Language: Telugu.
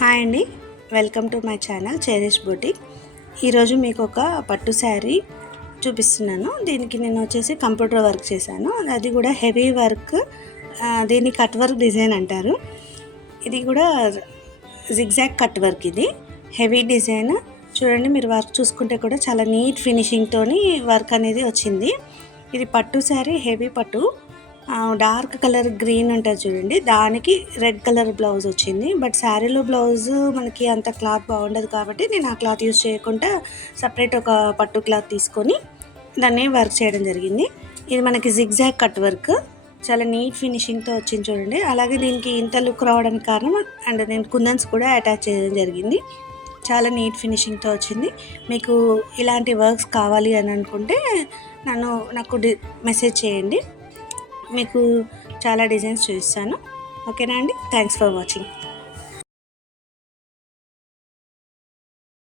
హాయ్ అండి, welcome to my channel cherish boutique. ఈరోజు మీకు ఒక పట్టు శారీ చూపిస్తున్నాను. దీనికి నేను వచ్చేసి కంప్యూటర్ వర్క్ చేశాను, అది కూడా హెవీ వర్క్. దీన్ని కట్ వర్క్ డిజైన్ అంటారు. ఇది కూడా జిగ్జాగ్ కట్ వర్క్. ఇది హెవీ డిజైన్. చూడండి, మీరు వర్క్ చూసుకుంటే కూడా చాలా నీట్ ఫినిషింగ్తోని వర్క్ అనేది వచ్చింది. ఇది పట్టు శారీ, హెవీ పట్టు. డార్క్ కలర్ గ్రీన్ ఉంటుంది చూడండి, దానికి రెడ్ కలర్ బ్లౌజ్ వచ్చింది. బట్ శారీలో బ్లౌజ్ మనకి అంత క్లాత్ బాగుండదు కాబట్టి నేను ఆ క్లాత్ యూజ్ చేయకుండా సపరేట్ ఒక పట్టు క్లాత్ తీసుకొని దాన్ని వర్క్ చేయడం జరిగింది. ఇది మనకి జిగ్జాగ్ కట్ వర్క్, చాలా నీట్ ఫినిషింగ్తో వచ్చింది చూడండి. అలాగే దీనికి ఇంత లుక్ రావడానికి కారణం అండ్ నేను కుందన్స్ కూడా అటాచ్ చేయడం జరిగింది. చాలా నీట్ ఫినిషింగ్తో వచ్చింది. మీకు ఇలాంటి వర్క్స్ కావాలి అని అనుకుంటే నాకు మెసేజ్ చేయండి, మీకు చాలా డిజైన్స్ చూపిస్తాను. ఓకేనా అండి? Thanks for watching.